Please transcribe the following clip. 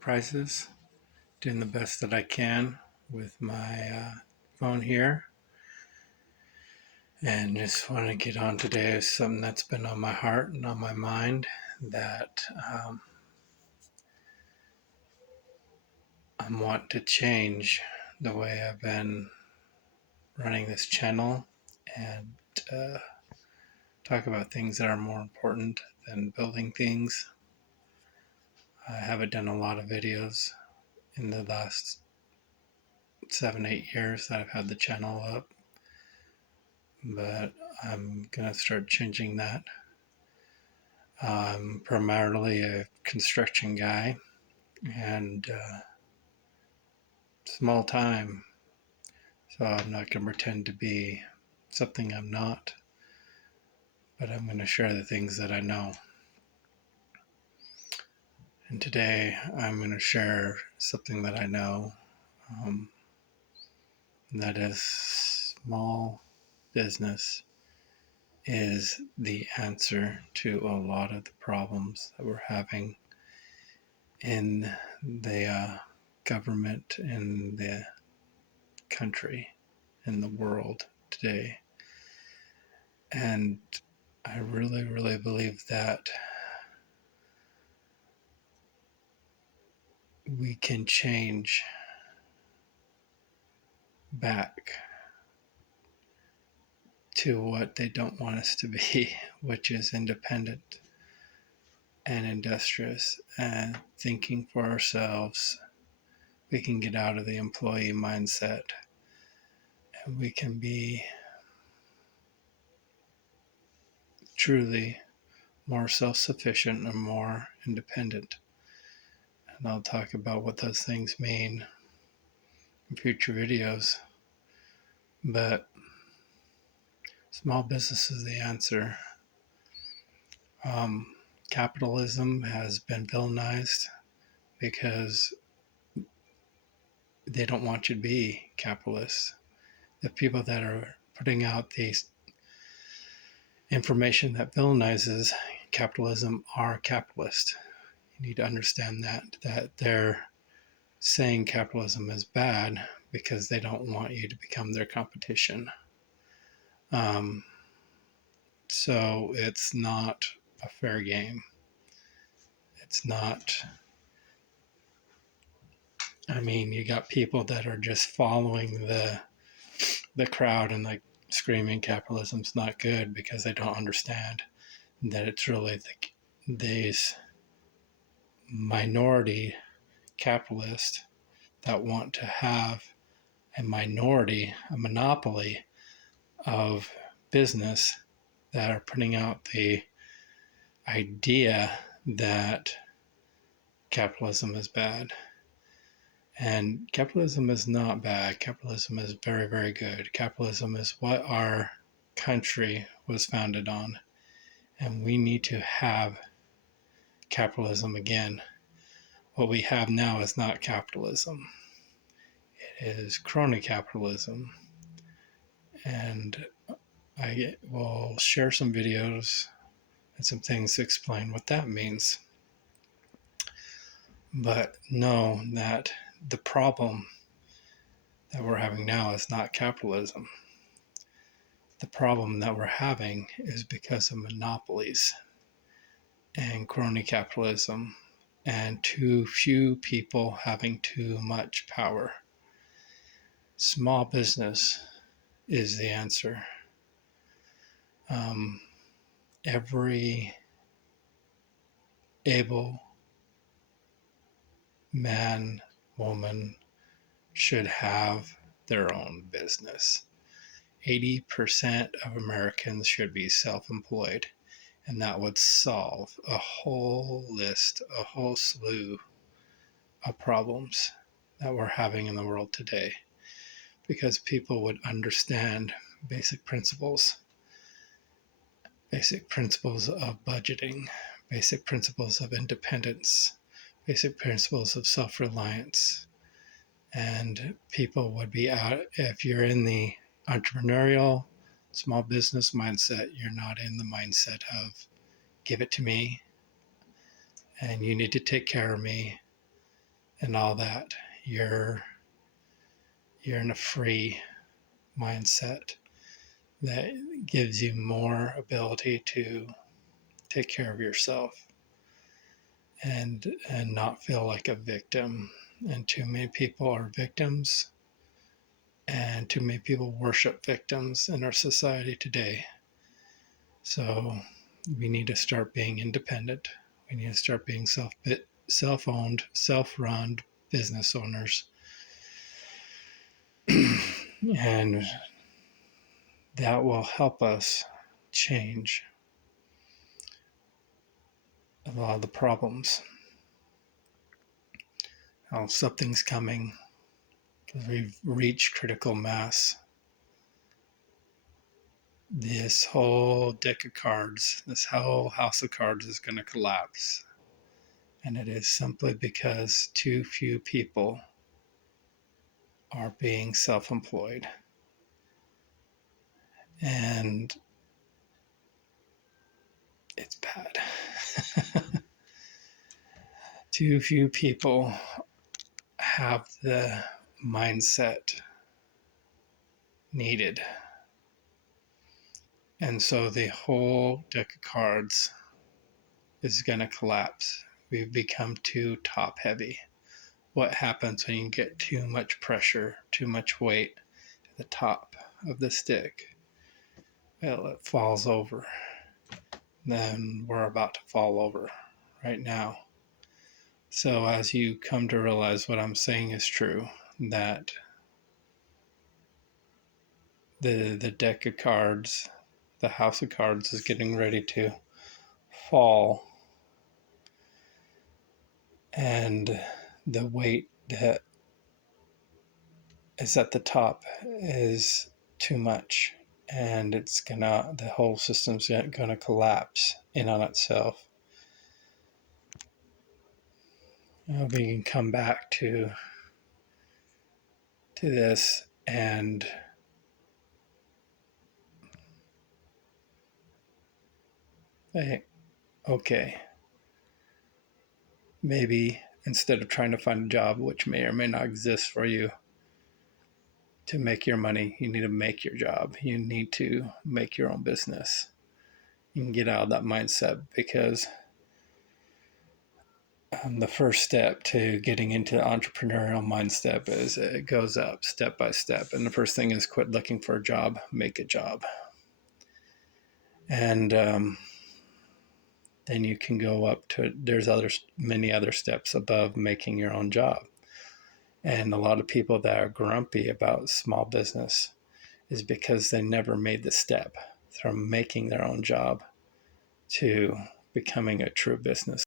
prices. Doing the best that I can with my phone here. And just want to get on today with something that's been on my heart and on my mind that I want to change the way I've been running this channel and talk about things that are more important than building things. I haven't done a lot of videos in the last 7-8 years that I've had the channel up, but I'm gonna start changing that. I'm primarily a construction guy and small time, so I'm not gonna pretend to be something I'm not, but I'm gonna share the things that I know. And today I'm gonna share something that I know, and that is small business is the answer to a lot of the problems that we're having in the government, in the country, in the world today. And I really, really believe that we can change back to what they don't want us to be, which is independent and industrious and thinking for ourselves. We can get out of the employee mindset and we can be truly more self-sufficient and more independent. And I'll talk about what those things mean in future videos. But small business is the answer. Capitalism has been villainized because they don't want you to be capitalists. The people that are putting out these information that villainizes capitalism are capitalist. You need to understand that they're saying capitalism is bad because they don't want you to become their competition. So it's not a fair game. It's not. I mean, you got people that are just following the crowd and like screaming capitalism's not good because they don't understand that it's really these minority capitalists that want to have a monopoly of business that are putting out the idea that capitalism is bad. And capitalism is not bad. Capitalism is very, very good. Capitalism is what our country was founded on. And we need to have capitalism again. What we have now is not capitalism. It is crony capitalism. And I will share some videos and some things to explain what that means. But know that the problem that we're having now is not capitalism. The problem that we're having is because of monopolies and crony capitalism and too few people having too much power. Small business is the answer. Every able man, woman should have their own business. 80% of Americans should be self-employed, and that would solve a whole slew of problems that we're having in the world today, because people would understand basic principles of budgeting, basic principles of independence, basic principles of self-reliance. And people would be out, if you're in the entrepreneurial small business mindset, you're not in the mindset of give it to me and you need to take care of me and all that. You're in a free mindset that gives you more ability to take care of yourself and not feel like a victim. And too many people are victims, and too many people worship victims in our society today. So we need to start being independent. We need to start being self-owned, self-run business owners. And that will help us change a lot of the problems. Now, something's coming because we've reached critical mass. This whole deck of cards, this whole house of cards is going to collapse. And it is simply because too few people are being self employed. And it's bad. Too few people have the mindset needed. And so the whole deck of cards is going to collapse. We've become too top heavy. What happens when you get too much pressure, too much weight at the top of the stick? Well, it falls over. Then we're about to fall over right now. So as you come to realize what I'm saying is true, that the deck of cards, the house of cards is getting ready to fall, and the weight that is at the top is too much, and the whole system's gonna collapse in on itself. We can come back to this and say, okay, maybe instead of trying to find a job which may or may not exist for you to make your money, you need to make your job. You need to make your own business. You can get out of that mindset, because the first step to getting into the entrepreneurial mindset is it goes up step by step. And the first thing is quit looking for a job, make a job. And then you can go up to, there's many other steps above making your own job. And a lot of people that are grumpy about small business is because they never made the step from making their own job to becoming a true business